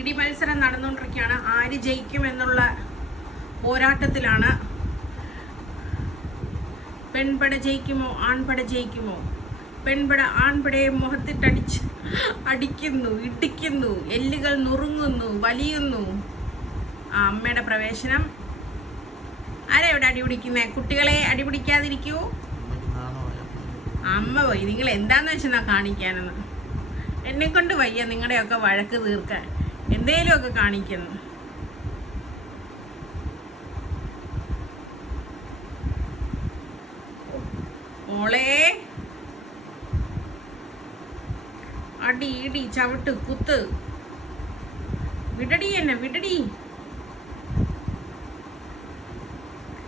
ഇടി മത്സരം നടന്നുകൊണ്ടിരിക്കുകയാണ്. ആര് ജയിക്കും എന്നുള്ള പോരാട്ടത്തിലാണ്. പെൺപട ജയിക്കുമോ ആൺപട ജയിക്കുമോ? പെൺപട ആൺപടയെ അടിക്കുന്നു, ഇടിക്കുന്നു, എല്ലുകൾ നുറുങ്ങുന്നു, വലിയുന്നു. ആ അമ്മയുടെ പ്രവേശനം. ആരാ ഇവിടെ അടിപിടിക്കുന്നേ? കുട്ടികളെ അടിപിടിക്കാതിരിക്കൂ. അമ്മ പോയി. നിങ്ങൾ എന്താന്ന് വെച്ചാ കാണിക്കാനെന്ന്? എന്നെ കൊണ്ട് വയ്യ നിങ്ങളുടെയൊക്കെ വഴക്ക് തീർക്കാൻ. എന്തേലുമൊക്കെ കാണിക്കുന്നു. മോളെ അടി ഇടി ചവിട്ട് കുത്ത്. വിടടി എന്നെ വിടടി.